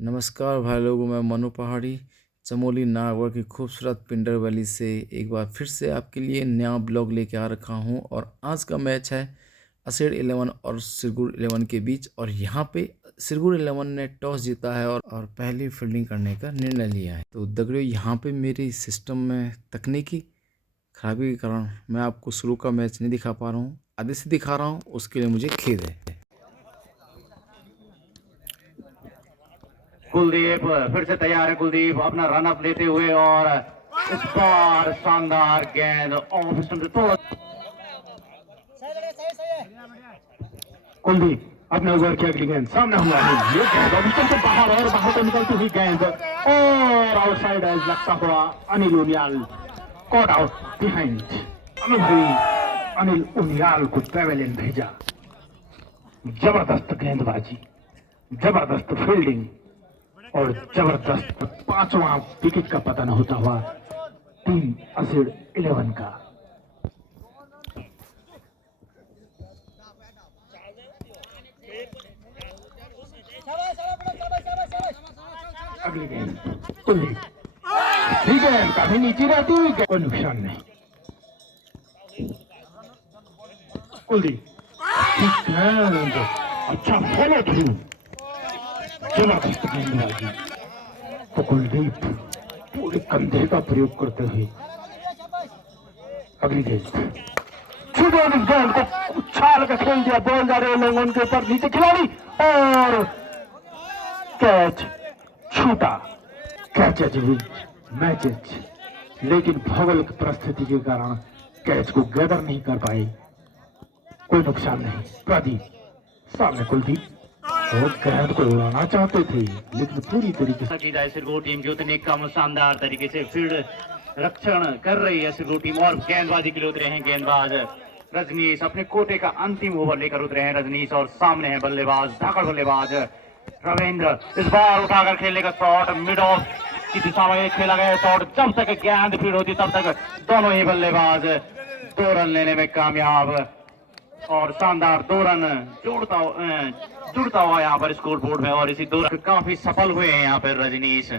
नमस्कार भाई लोगों, मैं मनु पहाड़ी चमोली नागौर की खूबसूरत पिंडर वैली से एक बार फिर से आपके लिए नया ब्लॉग लेके आ रखा हूं। और आज का मैच है असेर 11 और सिरगुर 11 के बीच। और यहां पे सिरगुर 11 ने टॉस जीता है और पहली फील्डिंग करने का निर्णय लिया है। तो दगड़ियों, यहां पे मेरी सिस्टम में तकनीकी खराबी के कारण मैं आपको शुरू का मैच नहीं दिखा पा रहा हूँ, आधे से दिखा रहा हूँ, उसके लिए मुझे खेद है। कुलदीप फिर से तैयार है। कुलदीप अपना रन अप लेते हुए और इस बार शानदार गेंद ऑफ स्टंप से थोड़ा। कुलदीप अपने ओवर की अगली गेंद सामने हुआ है। ये गेंद ऑफ स्टंप से बाहर और बाहर से निकलती हुई गेंद और आउटसाइड एज लगता हुआ Anil Uniyal caught out behind. Anil Uniyal को पेवेलियन भेजा। जबरदस्त गेंदबाजी, जबरदस्त फील्डिंग और जबरदस्त पांचवा विकेट का पतन होता हुआ टीम असीर 11 का। अगली गेंद कुलदीप, ठीक है, काफी नीचे रहती हुई कोई नुकसान नहीं। कुलदीप गेंद, अच्छा फॉलो थ्रू, जबरदस्त गेंदबाजी। तो कुलदीप पूरे कंधे का प्रयोग करते हुए अगली गेंद गेंद को उछाल कर खेल दिया। बॉल जा रहे लोग उनके ऊपर, नीचे खिलाड़ी और कैच छूटा। कैच मैच, लेकिन भौगोलिक परिस्थिति के कारण कैच को गैदर नहीं कर पाए। कोई नुकसान नहीं। प्रदीप सामने कुलदीप और गेंद को उड़ाना चाहते थे, लेकिन पूरी तरीके से की जाए सिरगुर टीम की उतनी कम शानदार तरीके से फील्ड रक्षण कर रही है सिरगुर टीम। और गेंदबाजी के लिए उतरे हैं गेंदबाज रजनीश, अपने कोटे का अंतिम ओवर लेकर उतरे हैं रजनीश। और सामने है बल्लेबाज, धाकड़ बल्लेबाज रविंद्र। इस बार उठाकर खेलने का शॉट मिड ऑफ की दिशा में खेला गया शॉट। जब तक गेंद फील्ड होती तब तक दोनों ही बल्लेबाज 2 रन लेने में कामयाब। और शानदार 2 रन जुड़ता हुआ यहाँ पर स्कोर बोर्ड में। और इसी 2 रन काफी सफल हुए हैं यहाँ पर रजनीश।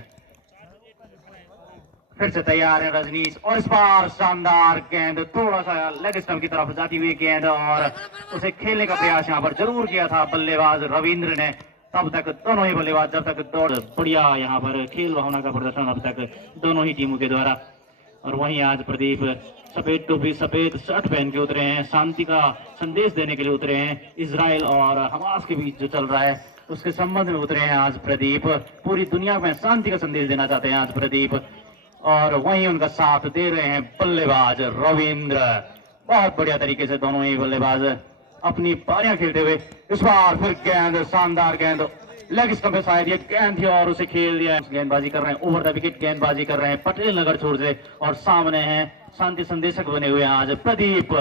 फिर से तैयार है रजनीश और इस बार शानदार गेंद थोड़ा सा लेग स्टंप की तरफ जाती हुई गेंद, और उसे खेलने का प्रयास यहाँ पर जरूर किया था बल्लेबाज रविंद्र ने। तब तक दोनों ही बल्लेबाज जब तक दौड़, बढ़िया यहाँ पर खेल भावना का प्रदर्शन अब तक दोनों ही टीमों के द्वारा। और वहीं आज प्रदीप सफेद टोपी सफेद शर्ट पहन के उतरे हैं, शांति का संदेश देने के लिए उतरे हैं। इजराइल और हमास के बीच जो चल रहा है उसके संबंध में उतरे हैं आज प्रदीप। पूरी दुनिया में शांति का संदेश देना चाहते हैं आज प्रदीप। और वहीं उनका साथ दे रहे हैं बल्लेबाज रविंद्र। बहुत बढ़िया तरीके से दोनों ही बल्लेबाज अपनी पारियां खेलते हुए। इस बार फिर गेंद, शानदार गेंद लेग स्टंप पे शायद ये गेंद थी और उसे खेल दिया। गेंदबाजी कर रहे हैं, ओवर द विकेट गेंदबाजी कर रहे हैं पटेल नगर छोर से। और सामने हैं शांति संदेशक बने हुए आज प्रदीप।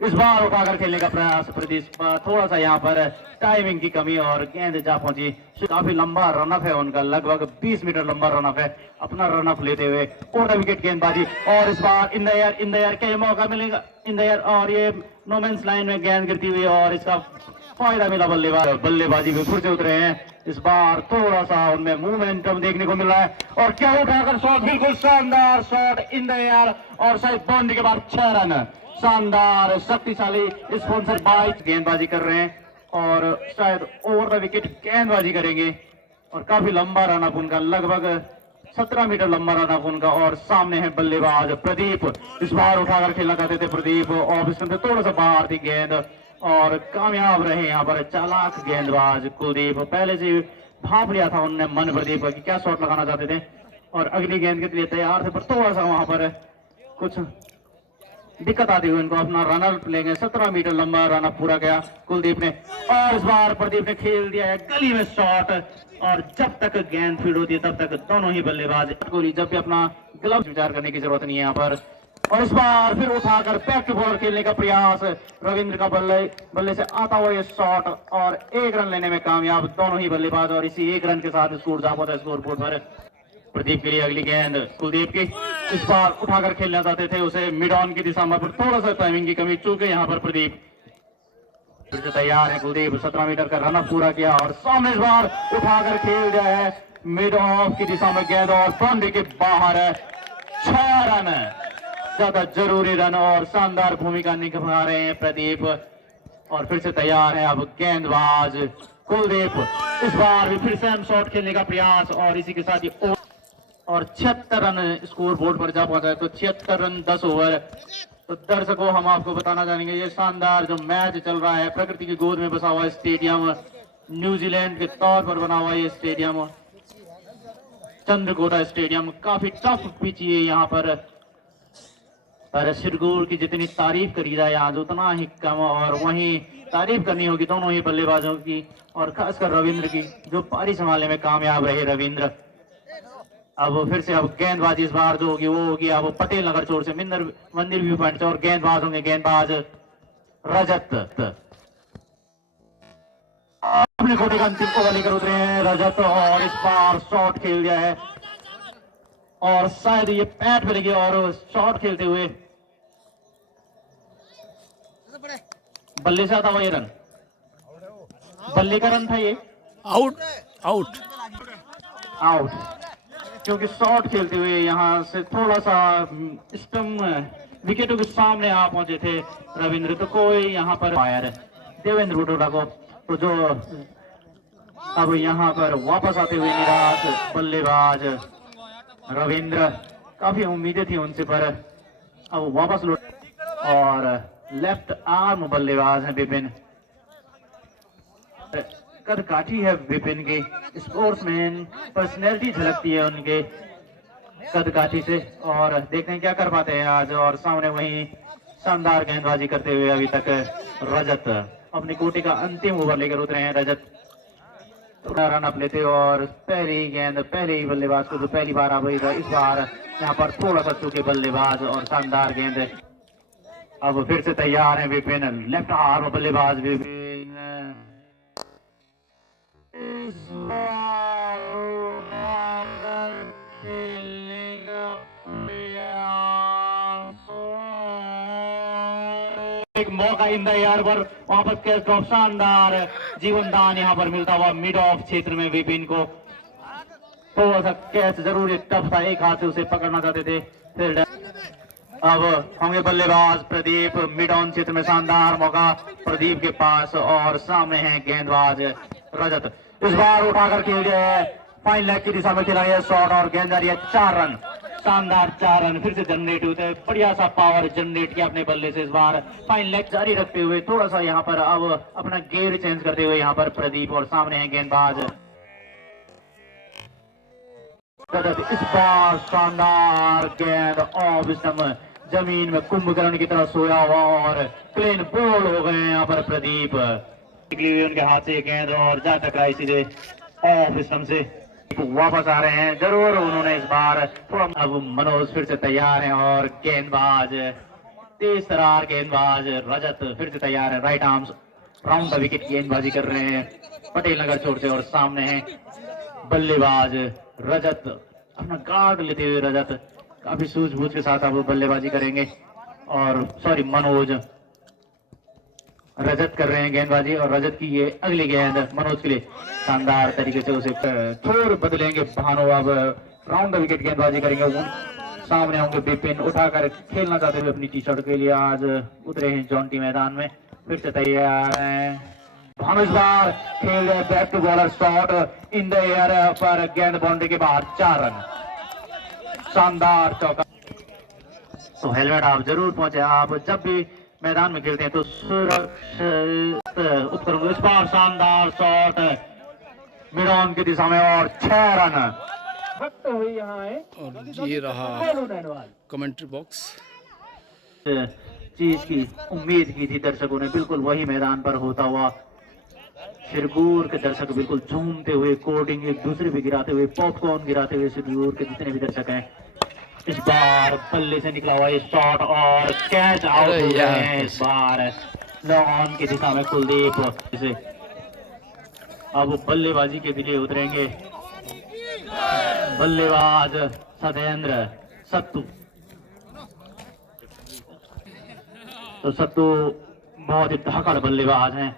इस बार उठाकर खेलने का प्रयास प्रदीप, थोड़ा सा यहाँ पर टाइमिंग की कमी और गेंद जा पहुंची। काफी लंबा रनअप है उनका, लगभग 20 मीटर लंबा रनअप है। अपना रनअप लेते हुए ओवर द विकेट गेंदबाजी। और इस बार इन द एयर क्या ये मौका मिलेगा? इन द एयर, और ये नो मैंस लाइन में गेंद गिरती हुई और इसका फायदा मिला बल्लेबाजी में फिर से उतरे हैं। इस बार थोड़ा सा उनमें मोमेंटम देखने को मिल रहा है। और क्या उठाकर शॉट, बिल्कुल शानदार शॉट इन द एयर और शायद बाउंड्री के बाद 6 रन। शानदार शक्तिशाली स्पॉन्सर बाय गेंदबाजी कर रहे हैं और शायद ओवर द विकेट गेंदबाजी करेंगे। और काफी लंबा रन अप उनका, लगभग 17 मीटर लंबा रन अप उनका। और सामने है बल्लेबाज प्रदीप। इस बार उठाकर खेलना चाहते थे प्रदीप, ऑफ स्टंप से थोड़ा सा बाहर थी गेंद और कामयाब रहे यहाँ पर चालाक गेंदबाज कुलदीप। पहले से भाप लिया था उन्होंने मन प्रदीप की क्या शॉट लगाना चाहते थे और अगली गेंद के लिए तैयार थे, पर थोड़ा सा वहां पर कुछ दिक्कत आती हुई उनको अपना रनअप लेंगे। 17 मीटर लंबा रनअप पूरा किया कुलदीप ने। और इस बार प्रदीप ने खेल दिया है गली में शॉट। और जब तक गेंद फील्ड होती है तब तक दोनों ही बल्लेबाज कोहली जब भी अपना ग्लव्स विचार करने की जरूरत नहीं है यहाँ पर। और इस बार फिर उठाकर बैक टू बॉलर खेलने का प्रयास, रविंद्र का बल्ले से आता हुआ ये शॉट और 1 रन लेने में कामयाब दोनों ही बल्लेबाज। और इसी 1 रन के साथ स्कोर जा पाता है स्कोर बोर्ड पर। प्रदीप के लिए अगली गेंद कुलदीप की। इस बार उठाकर खेलना चाहते थे उसे मिड ऑन की दिशा में, पर थोड़ा सा टाइमिंग की कमी चूके यहाँ पर प्रदीप। फिर से तैयार है कुलदीप, 17 मीटर का रन पूरा किया और सामने इस बार उठाकर खेल गया है मिड ऑफ की दिशा में गेंद और बाउंड्री के बाहर है। 6 रन, ज्यादा जरूरी रन और शानदार भूमिका निभा रहे हैं प्रदीप। और फिर से तैयार है अब गेंदबाज कुलदीप, इस बार भी फिर से हम शॉट खेलने का प्रयास और इसी के साथ ही और 76 रन स्कोर बोर्ड पर जा पहुंचा है। तो 76 रन 10 ओवर। तो दर्शकों हम आपको बताना चाहेंगे ये शानदार जो मैच चल रहा है, प्रकृति की गोद में बसा हुआ स्टेडियम, न्यूजीलैंड के तौर पर बना हुआ ये स्टेडियम चंद्रकोटा स्टेडियम, काफी टफ पिच है यहाँ पर सिरगुर की जितनी तारीफ करी जाए आज उतना ही कम। और वहीं तारीफ करनी होगी दोनों ही बल्लेबाजों की और खासकर रविंद्र की, जो पारी संभालने में कामयाब रहे रविंद्र। अब फिर से अब गेंदबाजी इस बार जो होगी वो होगी अब पटेल नगर चोर से मंदिर व्यू पॉइंट से और गेंदबाज होंगे गेंदबाज रजत। अपने कोटे का अंतिम ओवर लेकर उतरे हैं रजत और इस बार शॉट खेल गया है और शायद ये पैट पे लगे और शॉट खेलते हुए बल्ले से आता हुआ ये रन, बल्ले का रन था ये, आउट आउट आउट, क्योंकि शॉट खेलते हुए यहाँ से थोड़ा सा स्टंप विकेटों के सामने आ पहुंचे थे रविंद्र। तो कोई यहाँ पर फायर देवेंद्र बुटोला को, तो जो अब यहाँ पर वापस आते हुए निराश बल्लेबाज रविंद्र, काफी उम्मीदें थी उनसे पर अब वापस लौट और लेफ्ट आर्म बल्लेबाज है विपिन, कद काठी है विपिन की, स्पोर्ट्समैन पर्सनैलिटी झलकती है उनके कद काठी से और देखते हैं क्या कर पाते हैं आज। और सामने वही शानदार गेंदबाजी करते हुए अभी तक रजत अपनी कोटी का अंतिम ओवर लेकर उतरे हैं रजत। थोड़ा रन अप लेते और पहले ही गेंद पहले ही बल्लेबाज को जो पहली बार आ गई था, इस बार यहाँ पर थोड़ा सा चूके बल्लेबाज और शानदार गेंद। अब फिर से तैयार है विपिन, लेफ्ट आर्म बल्लेबाज विपिन, एक मौका इन द एयर पर वापस कैच ड्रॉप, शानदार जीवन दान यहाँ पर मिलता हुआ मिड ऑफ क्षेत्र में विपिन को। थोड़ा सा कैच जरूर टफ था, एक हाथ से उसे पकड़ना चाहते थे फिर। अब होंगे बल्लेबाज प्रदीप, मिड ऑन क्षेत्र में शानदार मौका प्रदीप के पास और सामने है गेंदबाज रजत, इस बार उठाकर खेल गया है फाइन लेग की दिशा में खेला गया शॉट और गेंद जा रही है 4 रन, शानदार 4 रन फिर से जनरेट होते हैं, बढ़िया सा पावर जनरेट किया अपने बल्ले से। इस बार फाइन लेग जारी रखते हुए थोड़ा सा यहाँ पर अब अपना गेयर चेंज करते हुए यहाँ पर प्रदीप और सामने है गेंदबाज रजत, इस बार शानदार गेंद ऑफ स्टंप जमीन में कुंभकर्ण की तरह सोया हुआ और क्लीन बोल्ड हो गए यहाँ पर प्रदीप, निकली हुई उनके हाथ से गेंद और जा टकराई सीधे ऑफ स्टंप से। वापस आ रहे हैं जरूर उन्होंने इस बार थोड़ा। अब मनोज फिर से तैयार हैं और गेंदबाज तेज तरार गेंदबाज रजत फिर से तैयार है, right arms round the wicket गेंदबाजी कर रहे हैं पटेल नगर छोर से और सामने है बल्लेबाज रजत, अपना गार्ड लेते हुए रजत काफी सूझबूझ के साथ अब बल्लेबाजी करेंगे और सॉरी मनोज, रजत कर रहे हैं गेंदबाजी और रजत की ये अगली गेंद मनोज के लिए शानदार तरीके से उसे थोड़ बदलेंगे भानु, अब राउंड द विकेट गेंदबाजी करेंगे। सामने होंगे विपिन, उठाकर खेलना चाहते हुए अपनी टी शर्ट के लिए आज उतरे हैं जॉन्टी मैदान में, फिर से तैयार हैं भानु, इस बार खेल रहे back to bowler shot in the air पर गेंद बाउंड्री के बाहर 4 रन, शानदार चौका। तो हेलमेट आप जरूर पहुंचे, आप जब भी मैदान में खेलते हैं तो सुरक्षित उपकरण। इस बार शानदार शॉट मिड ऑन की दिशा में और 6 रन वक्त हुई यहाँ है। और ये रहा कमेंट्री बॉक्स, चीज की उम्मीद की थी दर्शकों ने, बिल्कुल वही मैदान पर होता हुआ। शिरगुर के दर्शक बिल्कुल झूमते हुए, कोल्डिंग एक दूसरे पे गिराते हुए, पॉपकॉर्न गिराते हुए शिरगुर के जितने भी दर्शक हैं। इस बार बल्ले से निकला हुआ ये शॉट और कैच आउट हो गए हैं इस बार लॉन की दिशा में कुलदीप। इसे अब बल्लेबाजी के लिए उतरेंगे बल्लेबाज सतेंद्र सत्तू। तो सत्तू बहुत ही धाकड़ बल्लेबाज हैं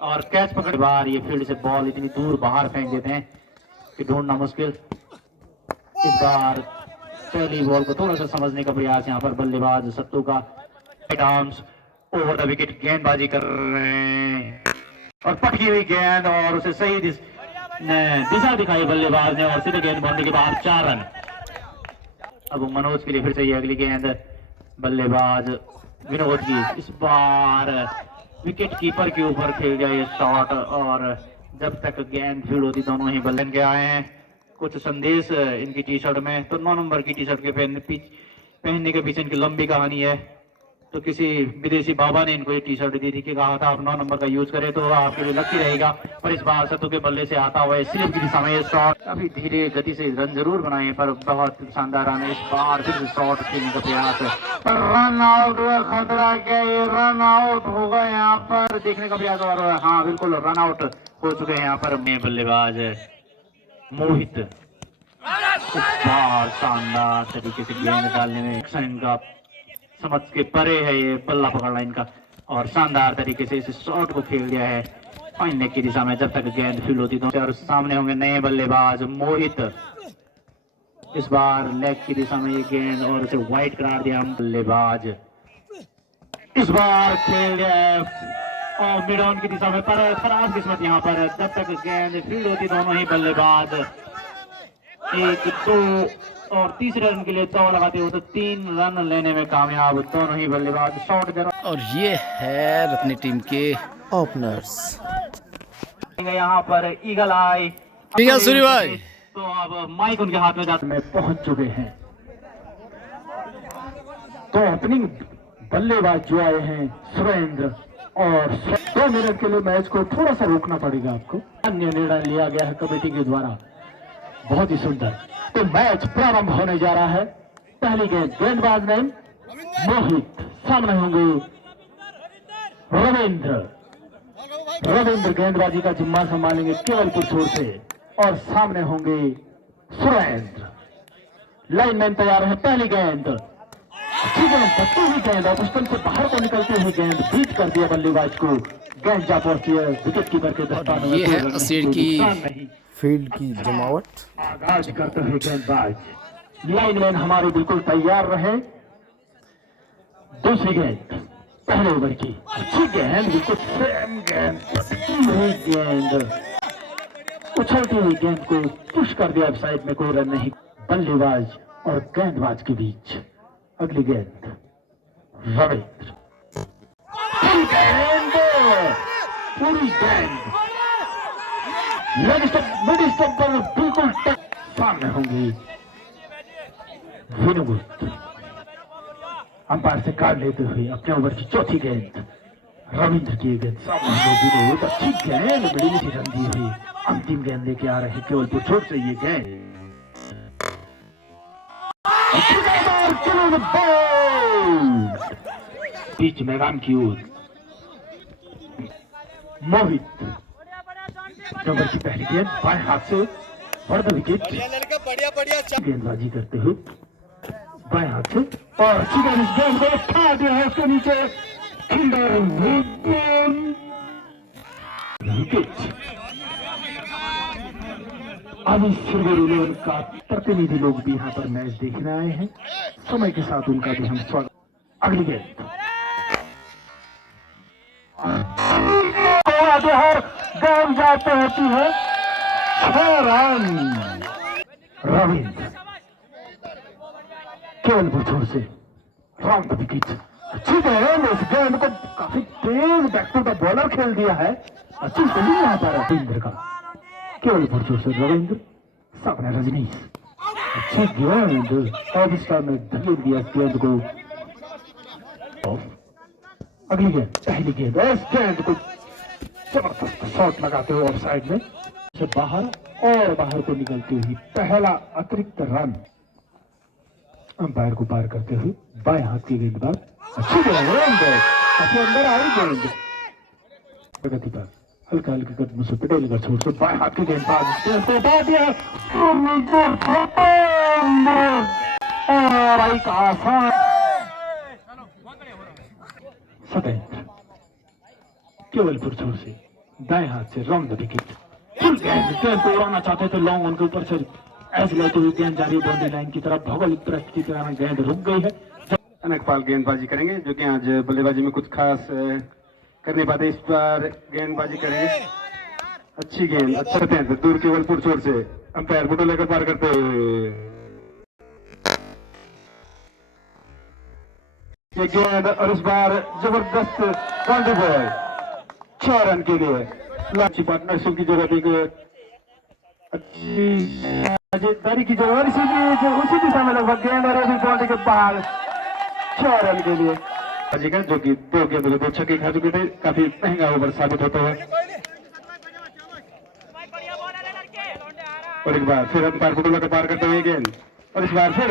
और कैच पकड़ बार ये फील्ड से बॉल इतनी दूर बाहर फेंक देते हैं कि ढूंढना मुश्किल। इस बार पहली बॉल को थोड़ा सा समझने का प्रयास यहाँ पर बल्लेबाज सत्तू का। आर्म्स ओवर द विकेट गेंदबाजी कर रहे हैं और पटकी हुई गेंद और उसे सही दिशा दिखाई बल्लेबाज ने और सीधे गेंद बनने के बाद 4 रन। अब मनोज के लिए फिर से ये अगली गेंद बल्लेबाज विनोद की। इस बार विकेट कीपर के ऊपर खेल गया ये शॉट और जब तक गेंद फील्ड होती दोनों ही बल्ले के आए हैं। कुछ संदेश इनकी टी शर्ट में, तो 9 नंबर की टी शर्ट के पहनने के पीछे इनकी लंबी कहानी है। तो किसी विदेशी बाबा ने इनको ये टी शर्ट दी थी कि कहा था आप 9 नंबर का यूज करें तो आपके लिए लकी रहेगा। पर इस बार सत्तू के बल्ले से आता हुआ स्लिप की दिशा में ये शॉट काफी धीरे गति से रन जरूर बनाए पर बहुत शानदार रन है। इस बार फिर से शॉट खेलने का प्रयास है पर रन आउट हुआ। खतरा क्या ये रन आउट होगा यहाँ पर देखने का प्रयास और हाँ बिल्कुल रन आउट हो चुके हैं यहाँ पर बल्लेबाज मोहित। इस बार शानदार तरीके से गेंद डालने में इनका समझ के परे है ये बल्ला पकड़ना इनका और शानदार तरीके से इस शॉट को खेल दिया है फाइन लेग की दिशा में। जब तक गेंद फील्ड होती तो और सामने होंगे नए बल्लेबाज मोहित। इस बार लेग की दिशा में ये गेंद और उसे वाइड करार दिया बल्लेबाज। इस बार खेल दिया है और मिड ऑन की दिशा में पर खराब किस्मत यहाँ पर। जब तक गेंद फील्ड होती दोनों ही बल्लेबाज 1 2 और तीसरे रन के लिए दौड़ लगाते हो तो 3 रन लेने में कामयाब दोनों ही बल्लेबाज। शॉट और ये है रत्नी टीम के ओपनर्स यहाँ पर ईगल आई सूर्य भाई। तो अब माइक उनके हाथ में जाते में पहुंच चुके हैं। तो ओपनिंग बल्लेबाज जो आए हैं सुरेंद्र और 2 मिनट के लिए मैच को थोड़ा सा रोकना पड़ेगा आपको। अन्य निर्णय लिया गया है कमेटी के द्वारा बहुत ही सुंदर। तो मैच प्रारंभ होने जा रहा है। पहली गेंद गेंदबाज नेम मोहित, सामने होंगे रविंद्र गेंदबाजी का जिम्मा संभालेंगे केवलपुर छोर से और सामने होंगे सुरेंद्र। लाइनमैन तैयार है। पहली गेंद अच्छी गेंद बच्ची हुई गेंद और पिस्टन से बाहर को निकलते हुए गेंद बीट कर दिया बल्लेबाज को। गेंद जा पहुंची है विकेट कीपर के दस्तान में। ये है असीर की फील्ड की जमावट। आगाज करते हुए गेंदबाज लाइनमैन हमारे बिल्कुल तैयार रहे। दूसरी गेंद पहले ओवर की अच्छी गेंद बिल्कुल सेम गेंद उछलती हुई गेंद को पुश कर दिया साइड में, कोई रन नहीं। बल्लेबाज और गेंदबाज के बीच अगली गेंद रविंद्र। पूरी गेंद मिड स्टंप पर बिल्कुल सामने होंगी विनोद। अंपायर से काट लेते हुए अपने ओवर की चौथी गेंद रविंद्र की गेंद सामने विनोद। अच्छी गेंद बड़ी सी रन दी हुई। अंतिम गेंद लेके आ रहे केवलपुर छोर से ये गेंद बीच मैदान की ओर मोहित। नंबर की पहली गेंद बाएं हाथ से वर्ध विकेट गेंदबाजी करते हुए बाएं हाथ से और अच्छी गेंद इस गेंद को उठा दिया है उसके नीचे विकेट। अभी सिल्वर 11 का प्रतिनिधि लोग भी यहाँ पर मैच देखने आए हैं। समय के साथ उनका भी हम स्वागत। अगली गेंद गेंद जाते होती है 6 रन। रविंद्र केवलपुर छोर से राउंड विकेट। अच्छी गेंद इस गेंद को काफी तेज बैक टू द बॉलर खेल दिया है। अच्छी फील्डिंग यहाँ पर रविंद्र का। केवलपुर छोर से रविंद्र, सामने रजनीश। अच्छी गेंद ऑफ स्टार में धकेल दिया गेंद को। अगली गेंद पहली गेंद और इस गेंद को जबरदस्त शॉट लगाते हुए ऑफ साइड में से बाहर और बाहर को निकलती हुई पहला अतिरिक्त रन। अंपायर को पार करते हुए बाएं हाथ की गेंदबाज। अच्छी गेंद अच्छे अंदर आई गेंद प्रगति पर हल्का हल्के कदमों से पटेल छोड़ से बाएं हाथ की गेंदबाज सतेंद्र केवलपुर छोर से दाएं हाथ से राउंड द विकेट। फुल गेंद को उड़ाना चाहते थे लॉन्ग, उनके ऊपर से ऐसे लेते हुए गेंद जारी बाउंड्री लाइन की तरफ। भौगोलिक दृष्टि की तरह गेंद रुक गई है। अनकपाल गेंदबाजी करेंगे, जो कि आज बल्लेबाजी में कुछ खास कर नहीं पाते, इस बार गेंदबाजी करेंगे। अच्छी गेंद, अच्छा सतेंद्र दूर केवलपुर छोर से अंपायर बुटो लेकर पार करते हुए ये गेंद, और इस बार जबरदस्त बाउंड्री बॉल 6 रन के लिए। अच्छी पार्टनरशिप की जरूरत है, अच्छी दारी की जरूरत, उसी दिशा में लगभग गेंद और बाउंड्री के बाहर 6 रन के लिए। का जो कि 2 गेंदों में 2 छक्के खा चुके थे, काफी महंगा ओवर साबित होता है। और एक बार फिर अंपायर बुटोला को पार करते हुए गेंद, और इस बार फिर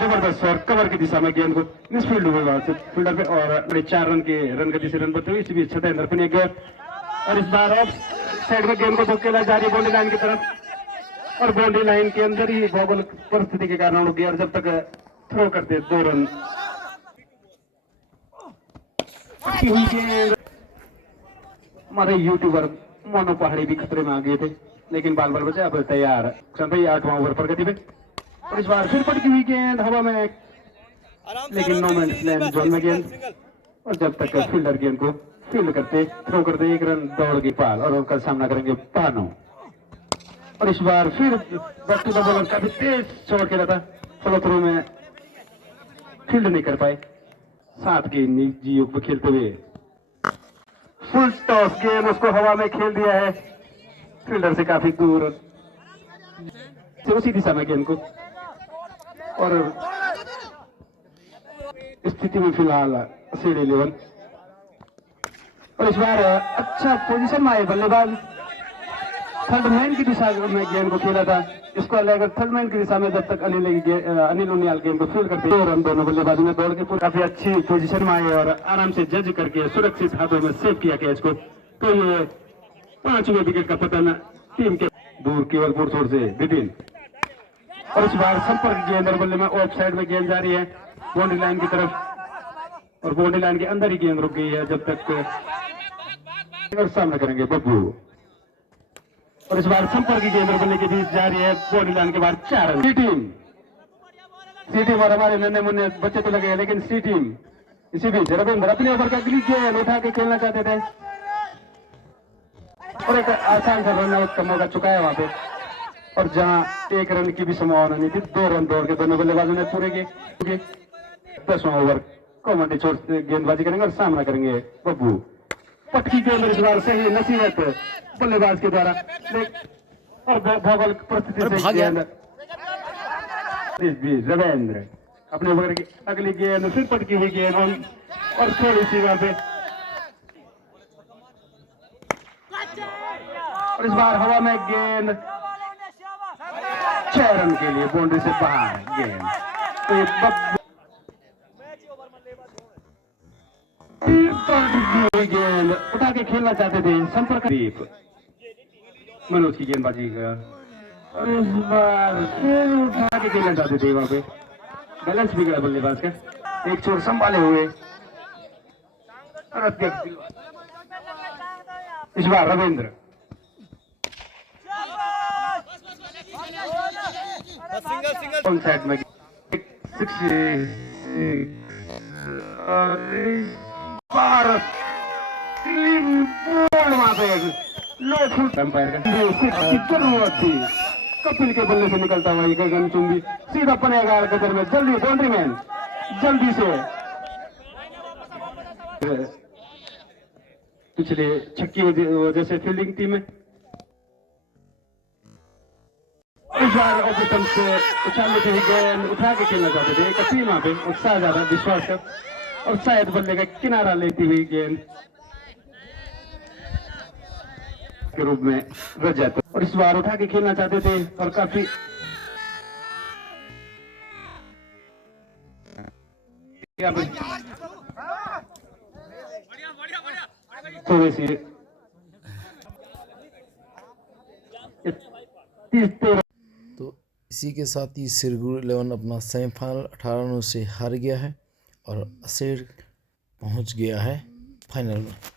जबरदस्त और कवर की दिशा में गेंद को मिसफील्ड हुए फील्डर पे, और 4 रन के रन गति से रन बनते हुए इसी बीच सतेंद्र अपनी गेंद, और इस बार ऑफ साइड में गेंद को धोखेला जारी बाउंड्री लाइन की तरफ, और बाउंड्री लाइन के अंदर ही भौगोलिक परिस्थिति के कारण रुक गया, और जब तक थ्रो करते 2 रन। हमारे यूट्यूबर मोनू पहाड़ी भी खतरे में आ गए थे, लेकिन बाल बाल बचे अब तैयार। भाई 8वां ओवर प्रगति पे, और इस बार फिर पटकी हुई गेंद हवा में, लेकिन नो मैन लैंड जोन में गेंद, और जब तक फील्डर गेंद को फील्ड करते थ्रो करते 1 रन दौड़ गई पाल, और उनका सामना करेंगे पानो। और इस बार फिर बैक टू द बॉलर, काफी तेज शॉट खेला था, फॉलो थ्रू में फील्ड नहीं कर पाए। 7 के निजी युग खेलते हुए फुल टॉस गेंद उसको हवा में खेल दिया है फील्डर से काफी दूर, उसी दिशा में गेंद को, और स्थिति में फिलहाल असेड़ 11। और इस बार अच्छा पोजीशन में आए बल्लेबाज, थर्ड मैन की दिशा में गेंद को खेला था, इसको लेकर थर्ड मैन की दिशा में जब तक अनिल उनियाल गेंद को फील्ड करते 2 रन दोनों बल्लेबाजों ने दौड़ के काफी अच्छी पोजीशन में आए, और आराम से जज करके सुरक्षित हाथों में सेव किया कैच को। तो ये 5वें विकेट का पतन टीम के दूर केवलपुर छोर से विपिन, और इस बार संपर्क गेंद और बल्ले में ऑफ साइड में गेंद जा रही है बाउंड्री लाइन की तरफ, और बाउंड्री लाइन के अंदर ही गेंद रुक गई है जब तक, और सामना करेंगे बब्बू, और इस बार संपर्क की गेंद और बल्ले के बीच जा रही है बाउंड्री लाइन के बाद 4 रन। सी टीम और हमारे नन्हे मुन्ने बच्चे तो लगे हैं, लेकिन सी टीम इसी बीच रविंद्र अपने ओवर का अगली गेंद उठा के खेलना चाहते थे, और एक आसान सा रन आउट का मौका चुकाया वहां पे, और जहां 1 रन की भी संभावना नहीं थी, 2 रन दौड़ के दोनों बल्लेबाजों ने पूरे किए। 10वां ओवर कॉमेंटी छोड़ गेंदबाजी करेंगे और सामना करेंगे बब्बू। पटकी के अंदर इस बार सही नसीहत बल्लेबाज के द्वारा, और भौगोलिक परिस्थिति से गेंद रविंद्र अपने ओवर की अगली गेंद, फिर पटकी हुई गेंद, और थोड़ी सी वहां पे, और इस बार हवा में गेंद 6 रन के लिए बाउंड्री से बाहर गेंद। तो ये गेंद उठा के खेलना चाहते थे संपर्क दीप मनोज की गेंदबाजी का, और इस बार फिर उठा के खेलना चाहते थे, वहां पे बैलेंस बिगड़ा बल्लेबाज का, एक छोर संभाले हुए, और इस बार रविंद्र सिंगल साइड में 60 वहां पे लो फुट अंपायर का जरूरत थी, कपिल के बल्ले से निकलता हुआ गगन चुंबी सीधा अपने 11 कदर में, जल्दी बाउंड्री मैन जल्दी से पिछले छक्के वजह से फील्डिंग टीम में ऑपोजिशन से उछालने की गेंद उठा के खेलना चाहते थे, एक टीम वहां पे उत्साह ज्यादा विश्वास का, और शायद बल्ले का किनारा लेती हुई गेंद के रूप में रच जाते, और इस बार उठा के खेलना चाहते थे, और काफी थोड़ी सी 30-13। तो इसी के साथ ही सिरगुर 11 अपना सेमीफाइनल 18 रनों से हार गया है, और असेर पहुंच गया है फाइनल में।